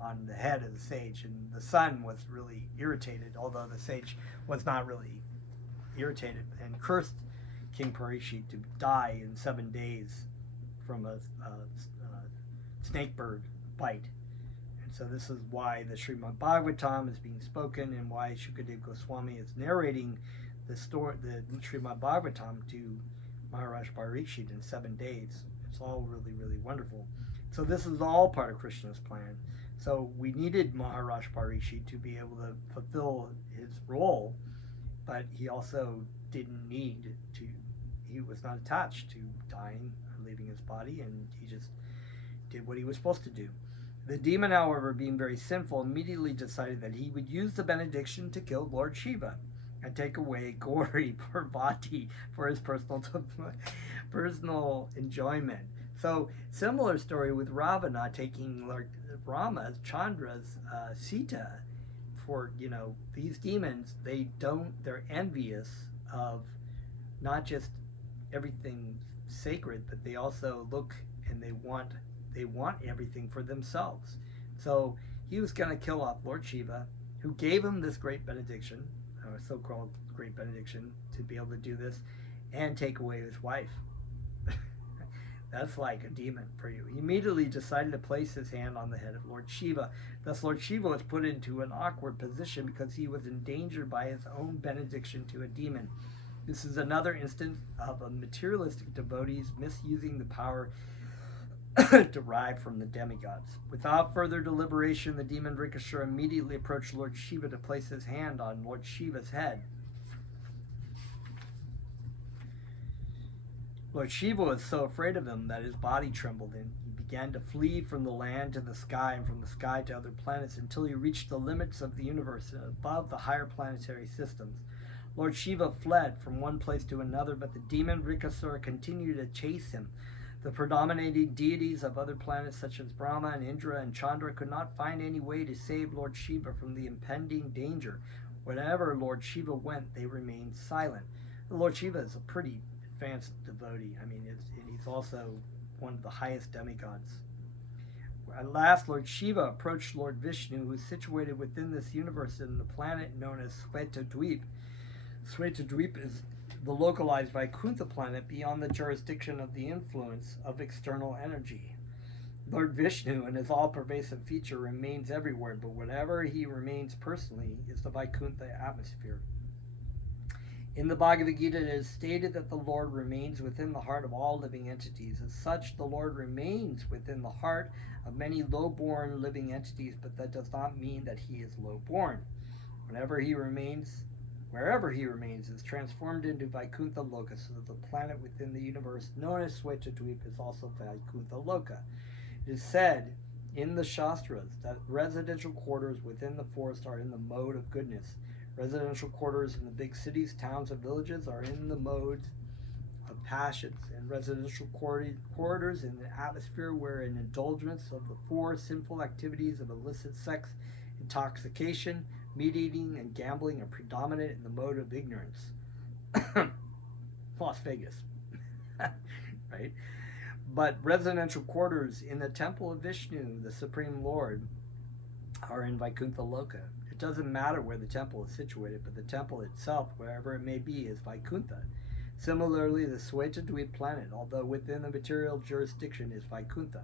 on the head of the sage, and the son was really irritated, although the sage was not really irritated, and cursed King Parikshit to die in 7 days from a snake bird bite. And so this is why the Srimad Bhagavatam is being spoken, and why Shukadev Goswami is narrating the Srimad Bhagavatam to Maharaj Parikshit in 7 days. It's all really, really wonderful. So this is all part of Krishna's plan. So we needed Maharaj Parikshit to be able to fulfill his role, but he also didn't need to. He was not attached to dying or leaving his body, and he just did what he was supposed to do. The demon, however, being very sinful, immediately decided that he would use the benediction to kill Lord Shiva and take away Gauri Parvati for his personal enjoyment. So, similar story with Ravana taking Lord Rama's, Chandra's, Sita. For these demons, they're envious of not just everything sacred, but they also look and they want everything for themselves. So he was going to kill off Lord Shiva, who gave him this great benediction, or so-called great benediction, to be able to do this, and take away his wife. That's like a demon for you. He immediately decided to place his hand on the head of Lord Shiva. Thus, Lord Shiva was put into an awkward position because he was endangered by his own benediction to a demon. This is another instance of a materialistic devotees misusing the power derived from the demigods. Without further deliberation, the demon Rikashura immediately approached Lord Shiva to place his hand on Lord Shiva's head. Lord Shiva was so afraid of him that his body trembled, and he began to flee from the land to the sky and from the sky to other planets until he reached the limits of the universe above the higher planetary systems. Lord Shiva fled from one place to another, but the demon Rikasura continued to chase him. The predominating deities of other planets such as Brahma and Indra and Chandra could not find any way to save Lord Shiva from the impending danger. Whenever Lord Shiva went, they remained silent. Lord Shiva is a pretty advanced devotee. I mean, he's also one of the highest demigods. At last, Lord Shiva approached Lord Vishnu, who is situated within this universe in the planet known as Svetadweep. Svetadweep is the localized Vaikuntha planet beyond the jurisdiction of the influence of external energy. Lord Vishnu, in his all-pervasive feature, remains everywhere, but whatever he remains personally is the Vaikuntha atmosphere. In the Bhagavad Gita, it is stated that the Lord remains within the heart of all living entities. As such, the Lord remains within the heart of many low-born living entities, but that does not mean that he is low-born. Wherever he remains is transformed into Vaikuntha Loka, so that the planet within the universe known as Svetadweep is also Vaikuntha Loka. It is said in the Shastras that residential quarters within the forest are in the mode of goodness. Residential quarters in the big cities, towns, and villages are in the mode of passions, and residential corridors in the atmosphere where an indulgence of the four sinful activities of illicit sex, intoxication, meat eating, and gambling are predominant in the mode of ignorance. Las Vegas. Right? But residential quarters in the temple of Vishnu, the Supreme Lord, are in Vaikuntha Loka. It doesn't matter where the temple is situated, but the temple itself, wherever it may be, is Vaikuntha. Similarly, the Svetadweep planet, although within the material jurisdiction, is Vaikuntha.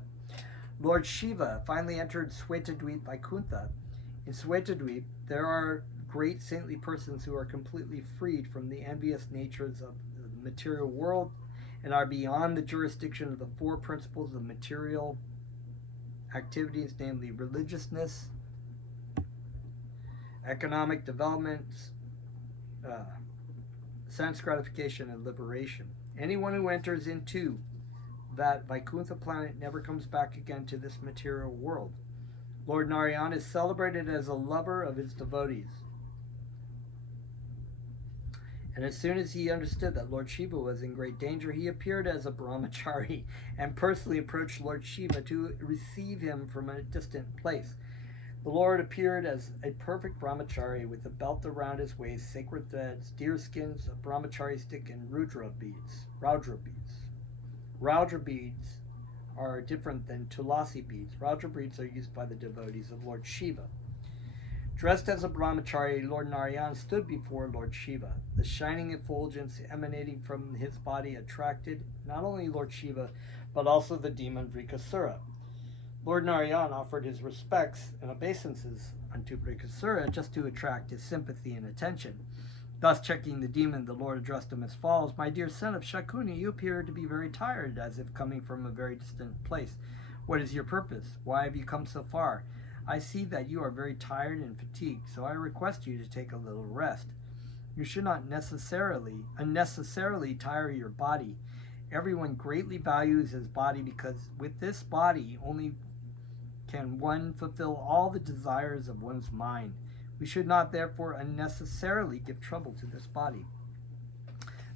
Lord Shiva finally entered Svetadweep Vaikuntha. In Svetadweep, there are great saintly persons who are completely freed from the envious natures of the material world and are beyond the jurisdiction of the four principles of material activities, namely religiousness, economic development, sense gratification, and liberation. Anyone who enters into that Vaikuntha planet never comes back again to this material world. Lord Narayan is celebrated as a lover of his devotees. And as soon as he understood that Lord Shiva was in great danger, he appeared as a brahmachari and personally approached Lord Shiva to receive him from a distant place. The Lord appeared as a perfect brahmachari with a belt around his waist, sacred threads, deer skins, a brahmachari stick, and Rudra beads. Rudra beads are different than Tulasi beads. Rudra beads are used by the devotees of Lord Shiva. Dressed as a brahmachari, Lord Narayan stood before Lord Shiva. The shining effulgence emanating from his body attracted not only Lord Shiva, but also the demon Vrikasura. Lord Narayan offered his respects and obeisances unto Vrikasura just to attract his sympathy and attention. Thus checking the demon, the Lord addressed him as follows: "My dear son of Shakuni, you appear to be very tired, as if coming from a very distant place. What is your purpose? Why have you come so far? I see that you are very tired and fatigued, so I request you to take a little rest. You should not unnecessarily tire your body. Everyone greatly values his body, because with this body only can one fulfill all the desires of one's mind. We should not therefore unnecessarily give trouble to this body."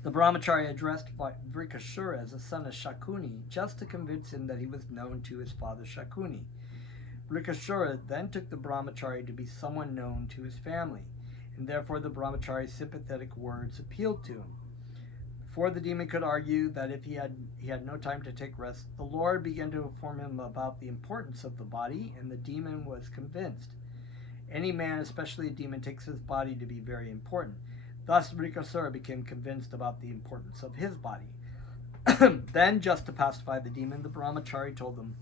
The brahmachari addressed Vrikasura as a son of Shakuni, just to convince him that he was known to his father Shakuni. Vrikasura then took the brahmachari to be someone known to his family, and therefore the brahmachari's sympathetic words appealed to him. Before the demon could argue that if he had no time to take rest, the Lord began to inform him about the importance of the body, and the demon was convinced. Any man, especially a demon, takes his body to be very important. Thus, Vrikasura became convinced about the importance of his body. Then, just to pacify the demon, the brahmachari told him,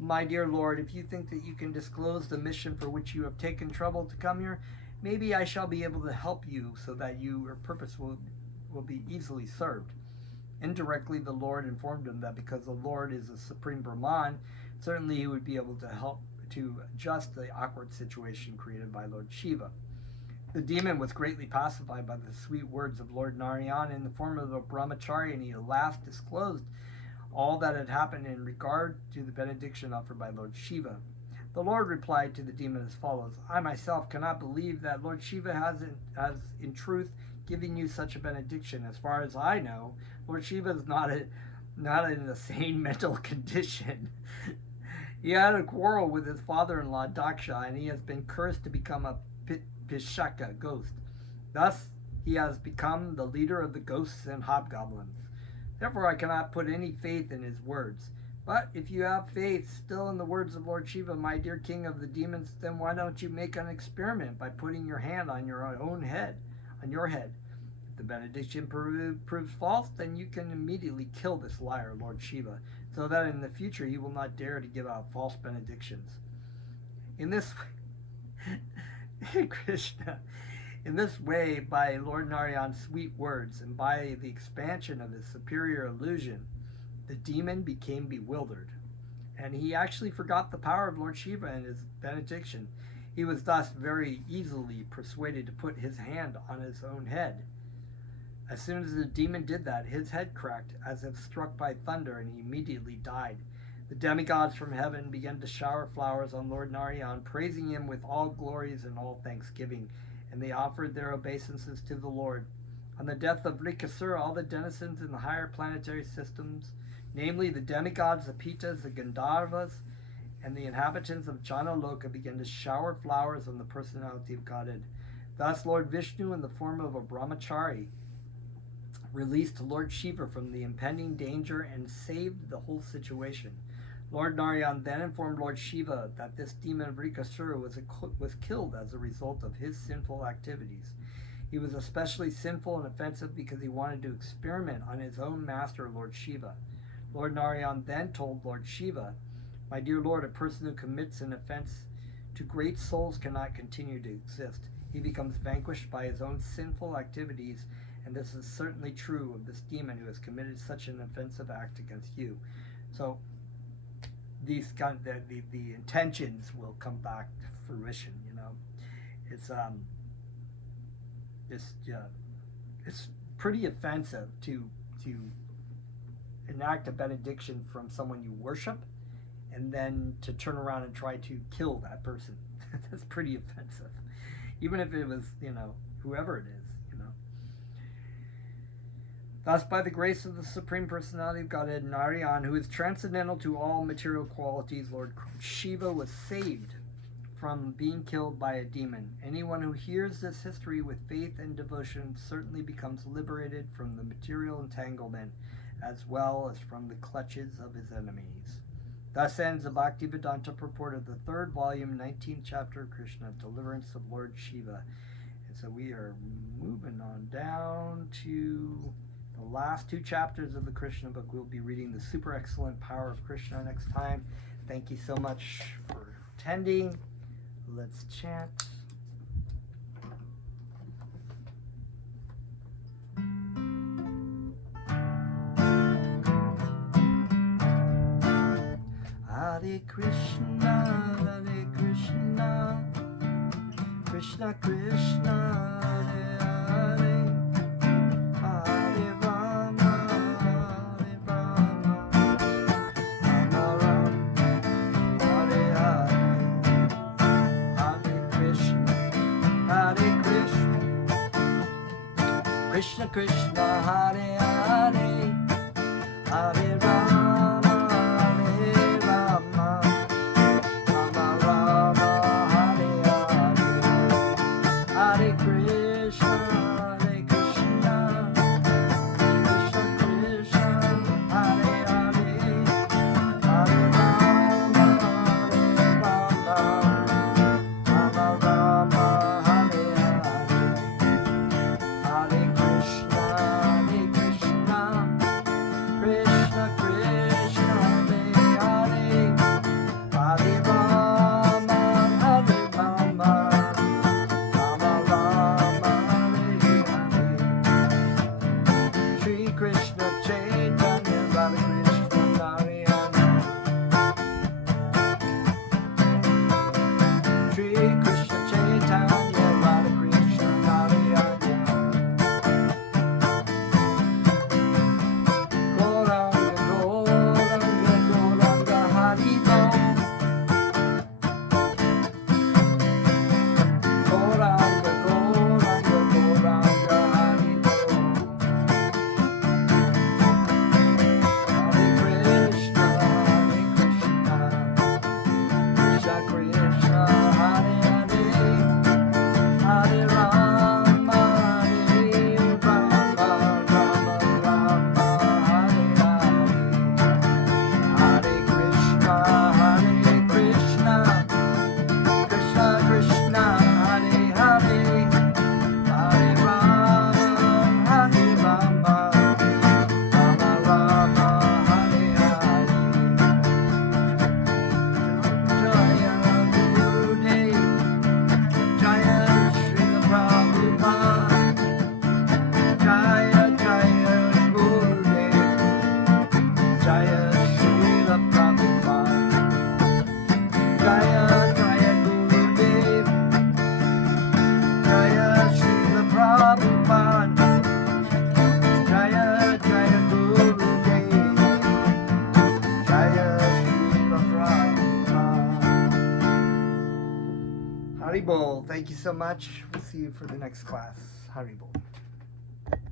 "My dear Lord, if you think that you can disclose the mission for which you have taken trouble to come here, maybe I shall be able to help you so that your purpose will be easily served." Indirectly, the Lord informed him that because the Lord is the supreme Brahman, certainly he would be able to help to adjust the awkward situation created by Lord Shiva. The demon was greatly pacified by the sweet words of Lord Narayan in the form of a brahmachari, and he at last disclosed all that had happened in regard to the benediction offered by Lord Shiva. The Lord replied to the demon as follows: I myself cannot believe that Lord Shiva has in truth given you such a benediction. As far as I know, Lord Shiva is not in a sane mental condition. He had a quarrel with his father-in-law Daksha, and he has been cursed to become a Pishaka ghost. Thus, he has become the leader of the ghosts and hobgoblins. Therefore, I cannot put any faith in his words. But if you have faith still in the words of Lord Shiva, my dear king of the demons, then why don't you make an experiment by putting your hand on your own head, on your head? If the benediction proves false, then you can immediately kill this liar, Lord Shiva, so that in the future he will not dare to give out false benedictions. In this Krishna, in this way, by Lord Narayan's sweet words and by the expansion of his superior illusion, the demon became bewildered, and he actually forgot the power of Lord Shiva and his benediction. He was thus very easily persuaded to put his hand on his own head. As soon as the demon did that, his head cracked as if struck by thunder, and he immediately died. The demigods from heaven began to shower flowers on Lord Narayan, praising him with all glories and all thanksgiving, and they offered their obeisances to the Lord. On the death of Rikasura, all the denizens in the higher planetary systems, namely the demigods, the Pitas, the Gandharvas, and the inhabitants of Janaloka, began to shower flowers on the personality of Godhead. Thus Lord Vishnu, in the form of a brahmachari, released Lord Shiva from the impending danger and saved the whole situation. Lord Narayan then informed Lord Shiva that this demon of Rikasura was killed as a result of his sinful activities. He was especially sinful and offensive because he wanted to experiment on his own master, Lord Shiva. Lord Narayan then told Lord Shiva, my dear Lord, a person who commits an offense to great souls cannot continue to exist. He becomes vanquished by his own sinful activities, and this is certainly true of this demon who has committed such an offensive act against you. So these the intentions will come back to fruition. It's pretty offensive to enact a benediction from someone you worship, and then to turn around and try to kill that person. That's pretty offensive, even if it was whoever it is. Thus, by the grace of the Supreme Personality of Godhead, Narayan, who is transcendental to all material qualities, Lord Shiva was saved from being killed by a demon. Anyone who hears this history with faith and devotion certainly becomes liberated from the material entanglement, as well as from the clutches of his enemies. Thus ends the Bhaktivedanta purport of the 3rd volume, 19th chapter of Krishna, Deliverance of Lord Shiva. And so we are moving on down to the last 2 chapters of the Krishna book. We'll be reading the super excellent power of Krishna next time. Thank you so much for attending. Let's chant. Hare Krishna, Hare Krishna, Krishna Krishna, Hare Hare, Hare Rama, Hare Rama, Rama Rama, Hare Hare, Hare Krishna, Hare Krishna, Krishna Krishna, Hare Hare, Hare Rama. Krishna Haribol. Thank you so much. We'll see you for the next class. Haribol.